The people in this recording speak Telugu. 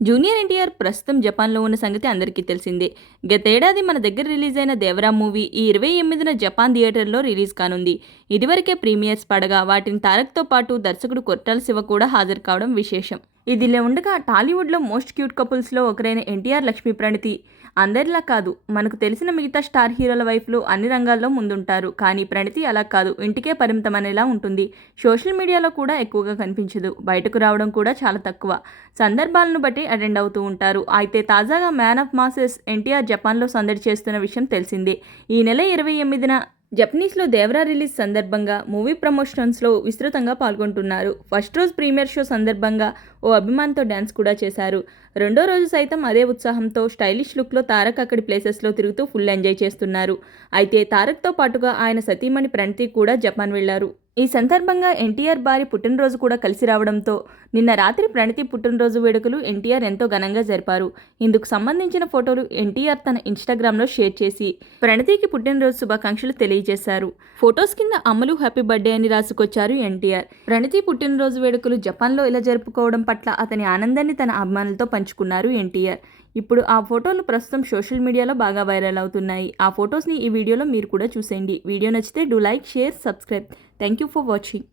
జూనియర్ ఎన్టీఆర్ ప్రస్తుతం జపాన్లో ఉన్న సంగతి అందరికీ తెలిసిందే. గతేడాది మన దగ్గర రిలీజ్ అయిన దేవరా మూవీ ఈ ఇరవై ఎనిమిదిన జపాన్ థియేటర్లో రిలీజ్ కానుంది. ఇదివరకే ప్రీమియర్స్ పడగా వాటిని తారక్తో పాటు దర్శకుడు కొట్టాల శివ కూడా హాజరు కావడం విశేషం. ఇదిలా ఉండగా టాలీవుడ్లో మోస్ట్ క్యూట్ కపుల్స్లో ఒకరైన ఎన్టీఆర్ లక్ష్మీ ప్రణితి. అందరిలా కాదు మనకు తెలిసిన మిగతా స్టార్ హీరోల వైఫ్లు అన్ని రంగాల్లో ముందుంటారు. కానీ ప్రణితి అలా కాదు ఇంటికే పరిమితమనేలా ఉంటుంది. సోషల్ మీడియాలో కూడా ఎక్కువగా కనిపించదు. బయటకు రావడం కూడా చాలా తక్కువ. సందర్భాలను బట్టి అటెండ్ అవుతూ ఉంటారు. అయితే తాజాగా మ్యాన్ ఆఫ్ మాసెస్ ఎన్టీఆర్ జపాన్లో సందడి చేస్తున్న విషయం తెలిసిందే. ఈ నెల ఇరవై ఎనిమిదిన జపనీస్లో దేవరా రిలీజ్ సందర్భంగా మూవీ ప్రమోషన్స్లో విస్తృతంగా పాల్గొంటున్నారు. ఫస్ట్ రోజు ప్రీమియర్ షో సందర్భంగా ఓ అభిమానితో డ్యాన్స్ కూడా చేశారు. రెండో రోజు సైతం అదే ఉత్సాహంతో స్టైలిష్ లుక్లో తారక్ అక్కడి ప్లేసెస్లో తిరుగుతూ ఫుల్ ఎంజాయ్ చేస్తున్నారు. అయితే తారక్తో పాటుగా ఆయన సతీమణి ప్రణతి కూడా జపాన్ వెళ్ళారు ఈ సందర్భంగా ఎన్టీఆర్ భార్య పుట్టినరోజు కూడా కలిసి రావడంతో నిన్న రాత్రి ప్రణతి పుట్టినరోజు వేడుకలు ఎన్టీఆర్ ఎంతో ఘనంగా జరిపారు. ఇందుకు సంబంధించిన ఫోటోలు ఎన్టీఆర్ తన ఇన్స్టాగ్రామ్లో షేర్ చేసి ప్రణతికి పుట్టినరోజు శుభాకాంక్షలు తెలియజేశారు. ఫొటోస్ కింద అమలు హ్యాపీ బర్త్డే అని రాసుకొచ్చారు ఎన్టీఆర్. ప్రణతి పుట్టినరోజు వేడుకలు జపాన్లో ఇలా జరుపుకోవడం పట్ల అతని ఆనందాన్ని తన అభిమానులతో పంచుకున్నారు ఎన్టీఆర్. ఇప్పుడు ఆ ఫోటోలు ప్రస్తుతం సోషల్ మీడియాలో బాగా వైరల్ అవుతున్నాయి. ఆ ఫొటోస్ని ఈ వీడియోలో మీరు కూడా చూసేయండి. వీడియో నచ్చితే do like share subscribe. Thank you for watching.